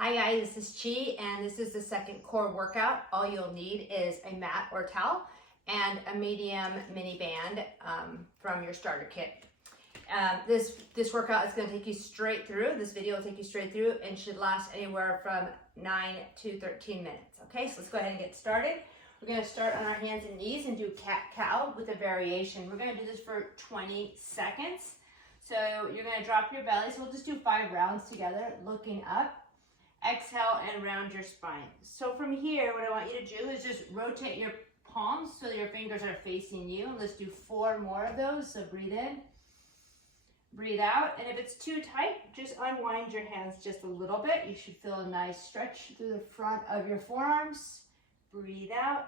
Hi guys, this is Chi and this is the second core workout. All you'll need is a mat or towel and a medium mini band from your starter kit. This workout is going to take you straight through. This video will take you straight through and should last anywhere from 9 to 13 minutes. Okay, so let's go ahead and get started. We're going to start on our hands and knees and do cat-cow with a variation. We're going to do this for 20 seconds. So you're going to drop your belly. So we'll just do 5 rounds together, looking up. Exhale and round your spine. So from here, what I want you to do is just rotate your palms so that your fingers are facing you. Let's do 4 more of those. So breathe in, breathe out. And if it's too tight, just unwind your hands just a little bit. You should feel a nice stretch through the front of your forearms. Breathe out.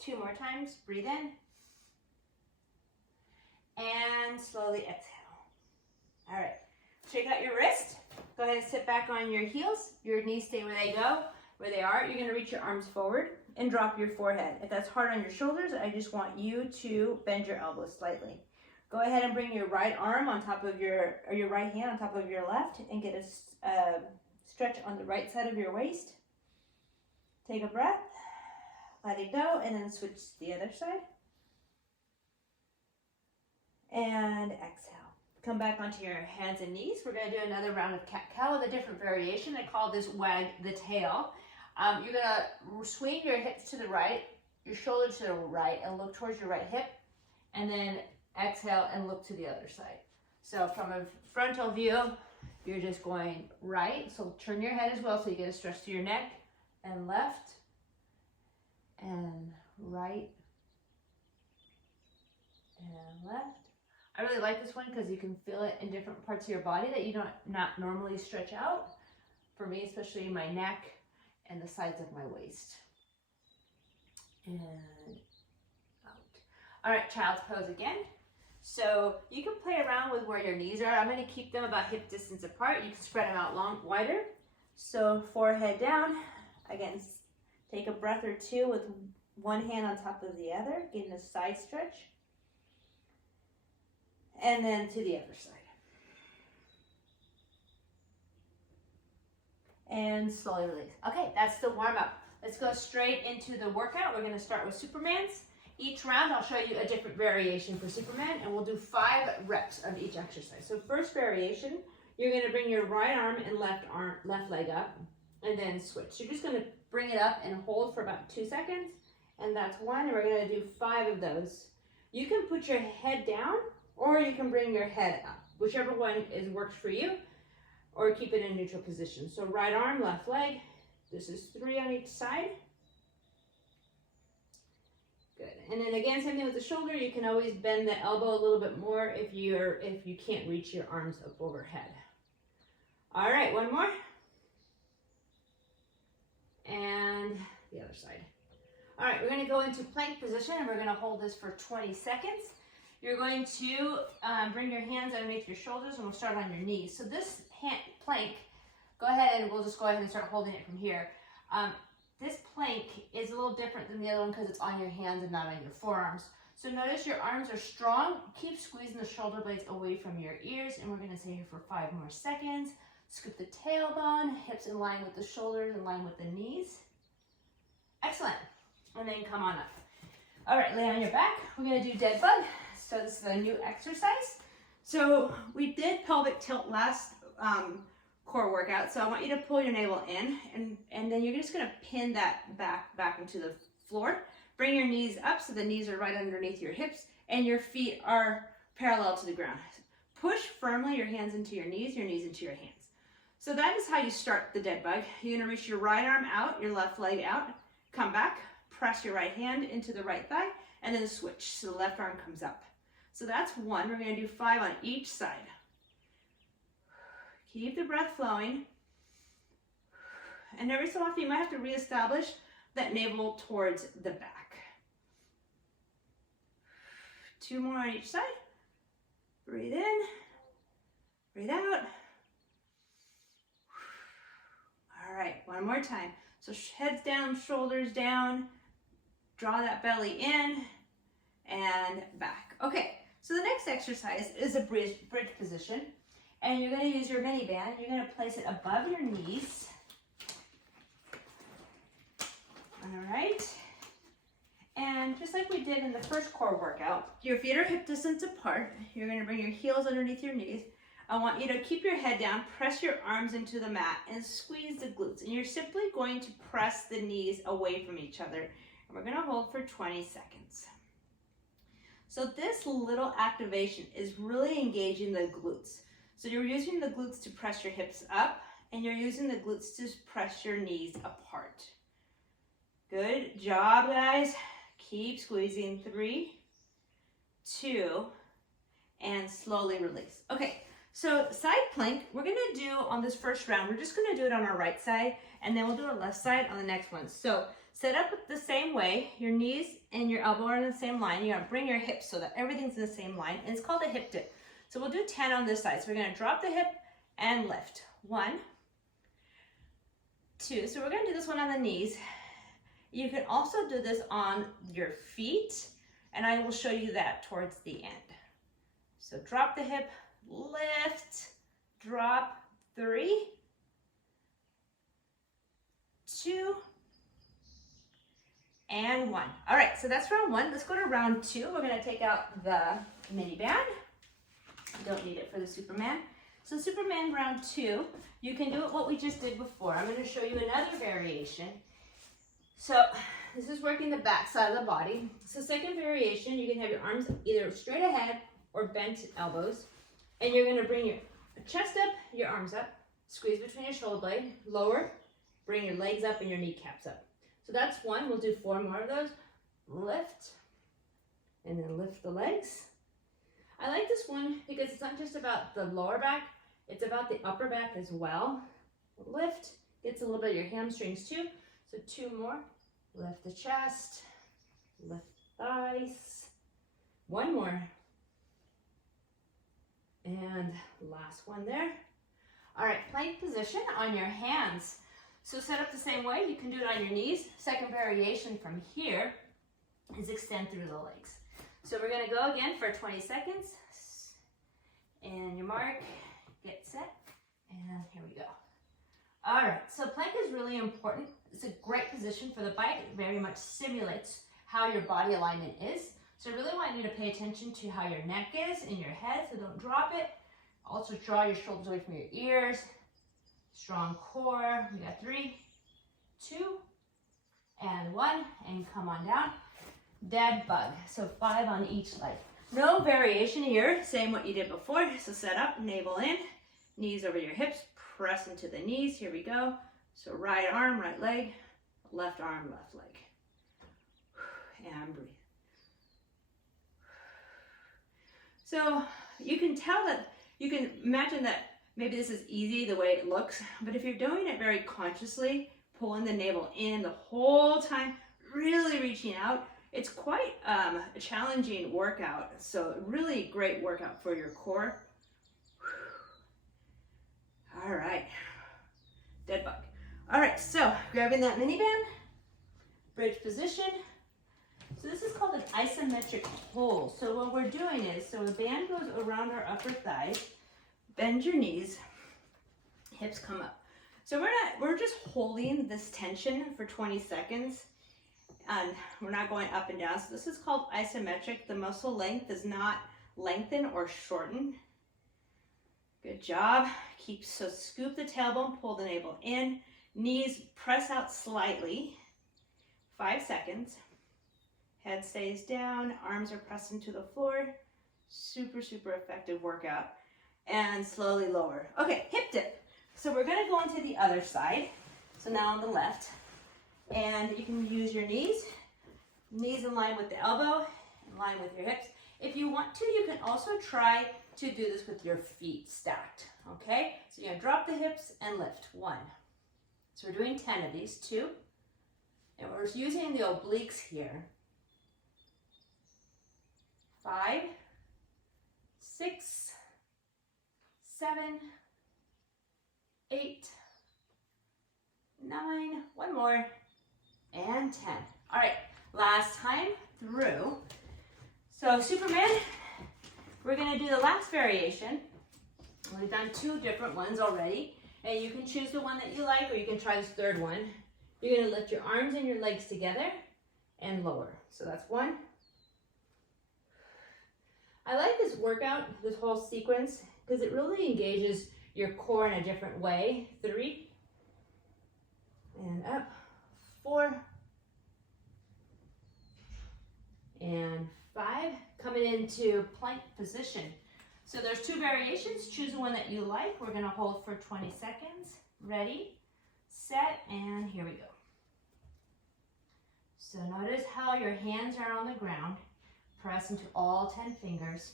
2 more times. Breathe in. And slowly exhale. All right. Shake out your wrist. Go ahead and sit back on your heels. Your knees stay where they go, where they are. You're going to reach your arms forward and drop your forehead. If that's hard on your shoulders, I just want you to bend your elbows slightly. Go ahead and bring your right arm on top of your right hand on top of your left and get a stretch on the right side of your waist. Take a breath, let it go, and then switch to the other side. And exhale. Come back onto your hands and knees. We're going to do another round of cat-cow with a different variation. I call this wag the tail. You're going to swing your hips to the right, your shoulder to the right, and look towards your right hip. And then exhale and look to the other side. So from a frontal view, you're just going right. So turn your head as well so you get a stretch to your neck. And left. And right. And left. I really like this one because you can feel it in different parts of your body that you don't not normally stretch out. For me, especially my neck and the sides of my waist. And out. All right, child's pose again. So you can play around with where your knees are. I'm going to keep them about hip distance apart. You can spread them out wider. So forehead down. Again, take a breath or two with one hand on top of the other, getting a side stretch. And then to the other side. And slowly release. Okay, that's the warm-up. Let's go straight into the workout. We're going to start with Supermans. Each round, I'll show you a different variation for Superman, and we'll do 5 reps of each exercise. So first variation, you're going to bring your right arm and left leg up, and then switch. You're just going to bring it up and hold for about 2 seconds, and that's 1, and we're going to do 5 of those. You can put your head down, or you can bring your head up, whichever one works for you, or keep it in neutral position. So right arm, left leg. This is 3 on each side. Good. And then again, same thing with the shoulder. You can always bend the elbow a little bit more if you can't reach your arms up overhead. All right, 1 more. And the other side. All right, we're going to go into plank position, and we're going to hold this for 20 seconds. You're going to bring your hands underneath your shoulders, and we'll start on your knees. So this plank, go ahead and we'll just go ahead and start holding it from here. This plank is a little different than the other one because it's on your hands and not on your forearms. So notice your arms are strong. Keep squeezing the shoulder blades away from your ears, and we're going to stay here for 5 more seconds. Scoop the tailbone, hips in line with the shoulders, in line with the knees. Excellent. And then come on up. All right, lay on your back. We're going to do dead bug. So this is a new exercise. So we did pelvic tilt last core workout. So I want you to pull your navel in, and then you're just going to pin that back into the floor. Bring your knees up so the knees are right underneath your hips, and your feet are parallel to the ground. Push firmly your hands into your knees into your hands. So that is how you start the dead bug. You're going to reach your right arm out, your left leg out, come back, press your right hand into the right thigh, and then switch. So the left arm comes up. So that's 1. We're going to do 5 on each side. Keep the breath flowing. And every so often you might have to reestablish that navel towards the back. 2 more on each side. Breathe in. Breathe out. All right, 1 more time. So heads down, shoulders down. Draw that belly in and back. Okay, so the next exercise is a bridge position. And you're going to use your mini band. You're going to place it above your knees. All right. And just like we did in the first core workout, your feet are hip distance apart. You're going to bring your heels underneath your knees. I want you to keep your head down, press your arms into the mat, and squeeze the glutes. And you're simply going to press the knees away from each other. And we're going to hold for 20 seconds. So this little activation is really engaging the glutes. So you're using the glutes to press your hips up, and you're using the glutes to press your knees apart. Good job, guys. Keep squeezing. 3, 2, and slowly release. Okay, so side plank, we're gonna do on this first round, we're just gonna do it on our right side, and then we'll do our left side on the next one. So set up the same way, your knees and your elbow are in the same line. You're gonna bring your hips so that everything's in the same line, and it's called a hip dip. So we'll do 10 on this side. So we're gonna drop the hip and lift. 1, 2, so we're gonna do this one on the knees. You can also do this on your feet, and I will show you that towards the end. So drop the hip, lift, drop. 3, 2, and 1. All right, so that's round 1. Let's go to round 2. We're gonna take out the mini band. Don't need it for the Superman. So Superman round 2, you can do it what we just did before. I'm gonna show you another variation. So this is working the back side of the body. So second variation, you can have your arms either straight ahead or bent elbows. And you're gonna bring your chest up, your arms up, squeeze between your shoulder blade, lower, bring your legs up and your kneecaps up. So that's 1, we'll do 4 more of those. Lift, and then lift the legs. I like this one because it's not just about the lower back, it's about the upper back as well. Lift, gets a little bit of your hamstrings too. So 2 more, lift the chest, lift thighs, 1 more, and last one there. All right, plank position on your hands. So set up the same way, you can do it on your knees. Second variation from here is extend through the legs. So we're gonna go again for 20 seconds, and your mark, get set, and here we go. All right, so plank is really important. It's a great position for the bike. It very much simulates how your body alignment is. So I really want you to pay attention to how your neck is and your head, so don't drop it. Also draw your shoulders away from your ears. Strong core. We got 3, 2, and 1, and come on down. Dead bug, so 5 on each leg. No variation here, same what you did before. So set up, navel in, knees over your hips, press into the knees. Here we go. So right arm, right leg, left arm, left leg. And breathe. So you can tell that, you can imagine that maybe this is easy the way it looks, but if you're doing it very consciously, pulling the navel in the whole time, really reaching out, it's quite a challenging workout. So really great workout for your core. All right, dead bug. All right, so grabbing that mini band, bridge position. So this is called an isometric hold. So what we're doing is, so the band goes around our upper thighs, bend your knees, hips come up. So we're just holding this tension for 20 seconds. And we're not going up and down. So this is called isometric. The muscle length does not lengthen or shorten. Good job. So scoop the tailbone, pull the navel in, knees press out slightly. 5 seconds. Head stays down, arms are pressed into the floor. Super, super effective workout. And slowly lower. Okay, hip dip. So we're gonna go into the other side. So now on the left. And you can use your knees in line with the elbow, in line with your hips. If you want to, you can also try to do this with your feet stacked, okay? So you're gonna drop the hips and lift. 1. So we're doing 10 of these. 2. And we're using the obliques here. 5, 6, 7, 8, 9, 1 more, and 10. All right, last time through. So Superman, we're gonna do the last variation. We've done 2 different ones already, and you can choose the one that you like, or you can try this third one. You're going to lift your arms and your legs together and lower. So that's 1. I like this workout, this whole sequence, because it really engages your core in a different way. 3, and up, 4, and 5. Coming into plank position. So there's 2 variations. Choose the one that you like. We're going to hold for 20 seconds. Ready, set, and here we go. So notice how your hands are on the ground. Press into all 10 fingers.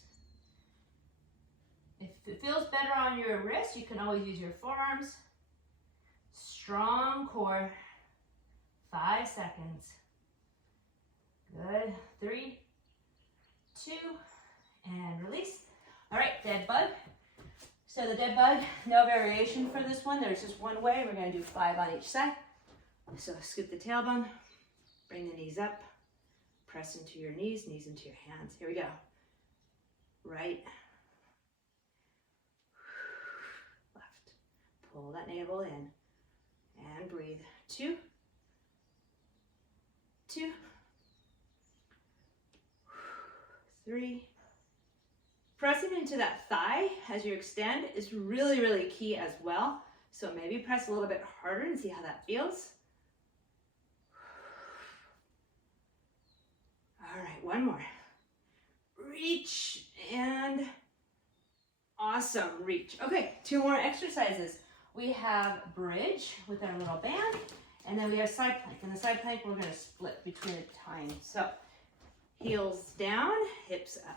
If it feels better on your wrist, you can always use your forearms. Strong core. 5 seconds. Good. 3, 2, and release. All right, dead bug. So the dead bug, no variation for this one. There's just one way. We're going to do 5 on each side. So scoop the tailbone, bring the knees up, press into your knees, knees into your hands. Here we go. Right, left. Pull that navel in and breathe. 2, 2, 3. Pressing into that thigh as you extend is really, really key as well. So maybe press a little bit harder and see how that feels. All right, one more. Reach and awesome, reach. Okay, 2 more exercises. We have bridge with our little band, and then we have side plank. And the side plank we're gonna split between the time. So heels down, hips up.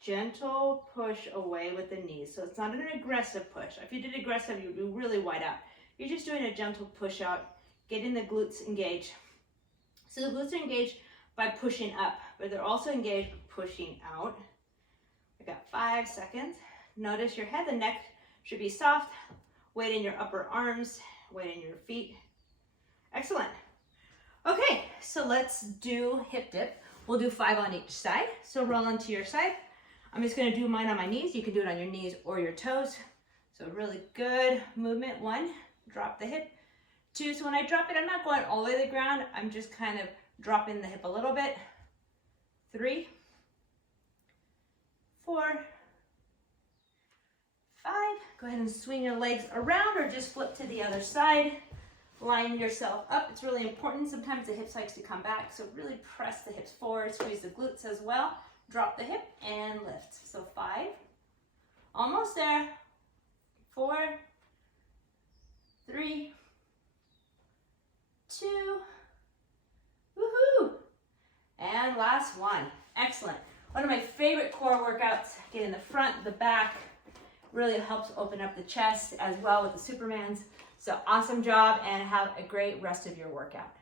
Gentle push away with the knees. So it's not an aggressive push. If you did aggressive, you'd be really wide out. You're just doing a gentle push out, getting the glutes engaged. So the glutes are engaged by pushing up, but they're also engaged pushing out. I got 5 seconds. Notice your head, the neck should be soft. Weight in your upper arms, weight in your feet. Excellent. Okay, so let's do hip dip. We'll do 5 on each side. So roll onto your side. I'm just going to do mine on my knees. You can do it on your knees or your toes. So really good movement. 1, drop the hip. 2, so when I drop it, I'm not going all the way to the ground. I'm just kind of dropping the hip a little bit. 3, 4, 5. Go ahead and swing your legs around or just flip to the other side. Line yourself up. It's really important. Sometimes the hips likes to come back, so really press the hips forward, squeeze the glutes as well. Drop the hip and lift. So 5, almost there. 4, 3, 2, woohoo! And last one. Excellent. One of my favorite core workouts. Get in the front, the back. Really helps open up the chest as well with the Supermans. So awesome job, and have a great rest of your workout.